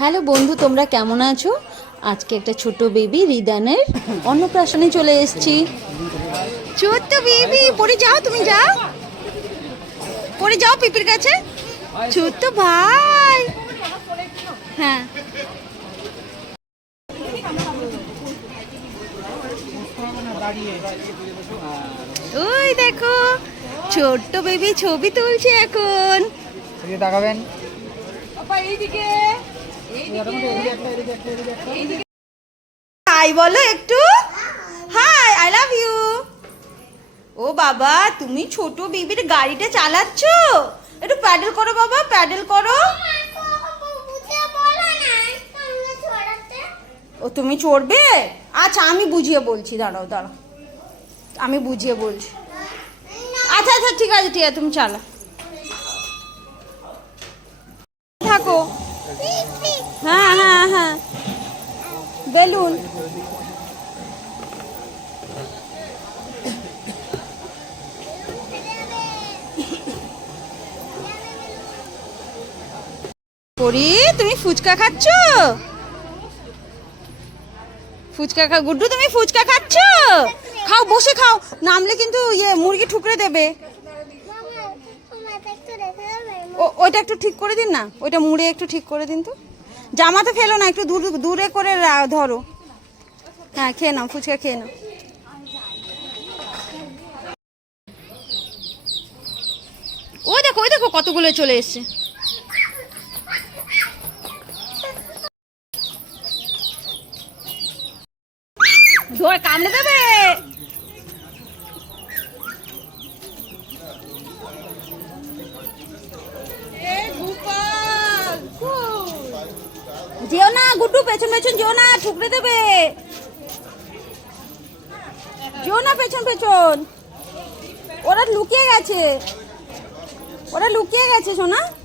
Hello বন্ধু তোমরা কেমন আছো? আজকে একটা ছোট বেবি রিদানের অন্নপ্রাশনে চলে এসেছি। ছোট্ট বেবি পড়ে যাও তুমি যাও। পড়ে যাও পিপির কাছে। ছোট্ট ভাই। হ্যাঁ। ওই দেখো ছোট্ট বেবি ছবি তুলছে এখন। এদিকে তাকাবেন। হাই, বলো একটু। হাই আই লাভ ইউ ও বাবা, তুমি ছোট বেবির গাড়িটা চালাচ্ছ? একটু প্যাডেল করো বাবা প্যাডেল করো। ও, তুমি চড়বে? আচ্ছা আমি বুঝিয়ে বলছি, দাঁড়াও দাঁড়াও। আমি বুঝিয়ে বলছি। আচ্ছা আচ্ছা ঠিক আছে ঠিক আছে, তুমি চালা। থাকো। হ্যাঁ হ্যাঁ হ্যাঁ। বেলুন। পরি, তুমি ফুচকা খাচ্ছ? ফুচকা খা গুড্ডু, তুমি ফুচকা খাচ্ছ? খাও, বসে খাও। নামলে কিন্তু ইয়ে মুরগি ঠুকরে দেবে। ওইটা একটু ঠিক করে দিন না? ওইটা মুড়ে একটু ঠিক করে দিন তো। জামা তো ফেলো না, একটু দূর, দূরে করে ধরো। হ্যাঁ খেয়ে নাও, ফুচকা খেয়ে নাও। ওই দেখো ওই দেখো কতগুলো চলে এসছে। ধর কামড়ে দেবে? গুড্ডু, পেছন পেছন, যেও না, ঠুকরে দেবে। যেও না, পেছন পেছন। ওরা লুকিয়ে গেছে। ওরা লুকিয়ে গেছে, সোনা।